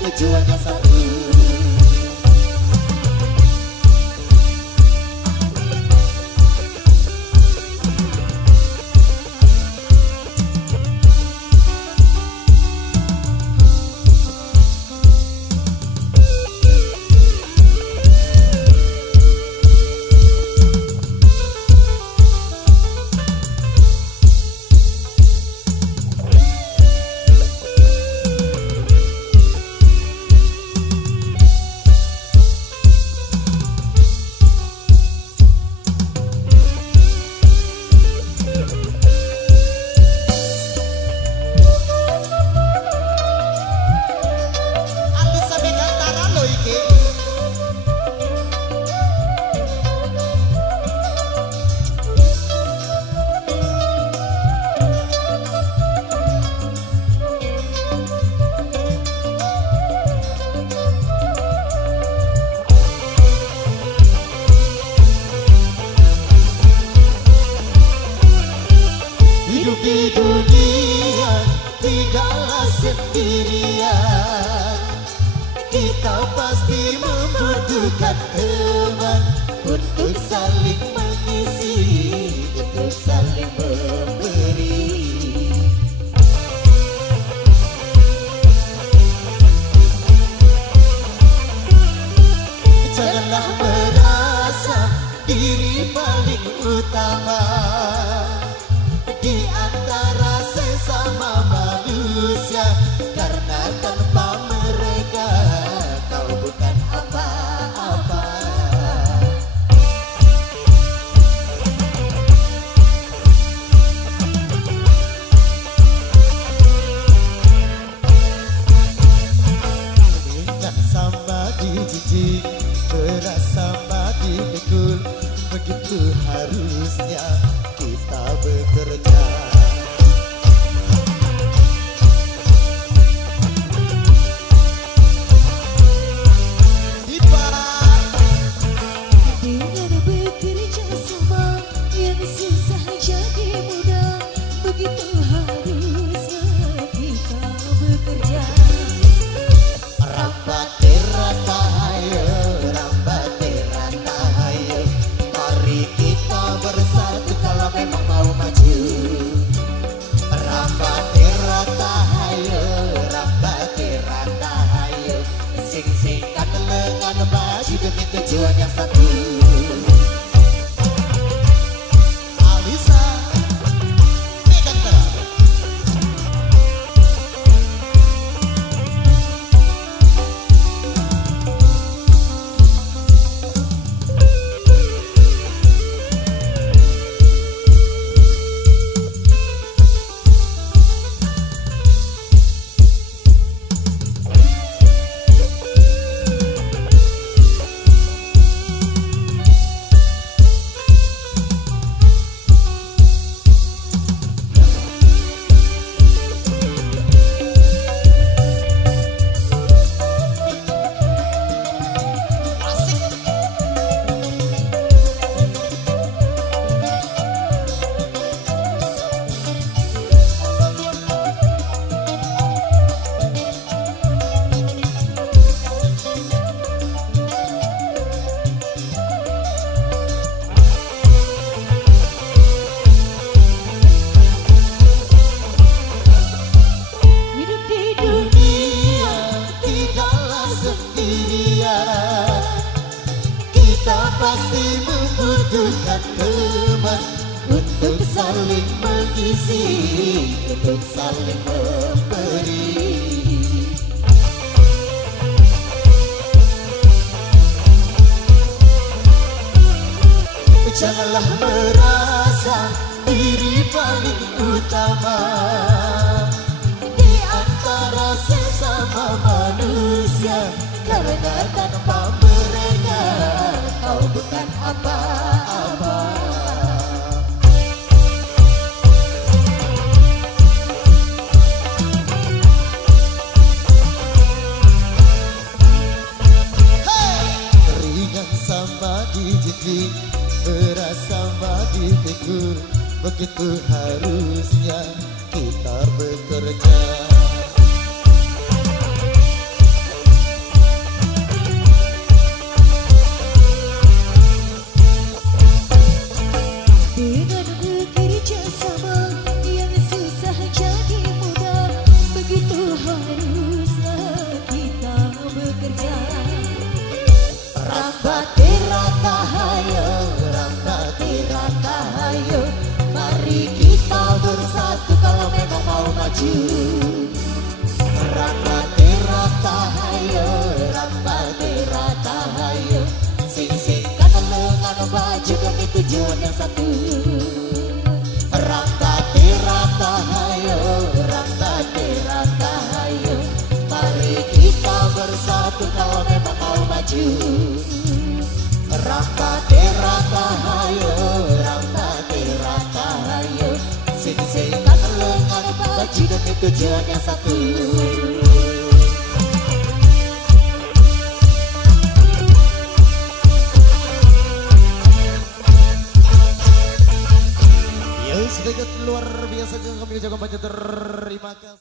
tujuan yang satu. Di dunia tidaklah sendirian, kita pasti membutuhkan teman untuk saling mengisi, untuk saling memberi. Janganlah merasa diri paling utama di antara sesama manusia, karena tanpa mereka kau bukan apa-apa. Ingat sama dijijik, beras sama dipikul, begitu harusnya kita bekerja. Dengan bekerja sama yang susah jadi mudah, begitu harusnya kita bekerja. Rambate rata hayo, rambate rata hayo, mari kita bersatu kalau memang mau maju. Rambate rata hayo, rambate rata hayo, sing-singkan lengan maju demi tujuan yang satu. Alisa, pegang terang. Hidup di dunia Tidaklah sendirian, kita pasti membutuhkan teman untuk saling mengisi, untuk saling memberi. Janganlah merasa diri paling utama di antara sesama manusia, karena tanpa mereka kau bukan apa-apa. Ringan sama dijepit, beras sama dipikul, begitu harusnya kita bekerja. baju demi tujuan yang satu. Rambate rata hayo, rambate rata hayo, mari kita bersatu kalau memang mau maju. Rambate rata hayo, rambate rata hayo, sini sikat lengan baju demi tujuan yang satu. Sedikit luar biasa juga kami ucapkan banyak terima kasih.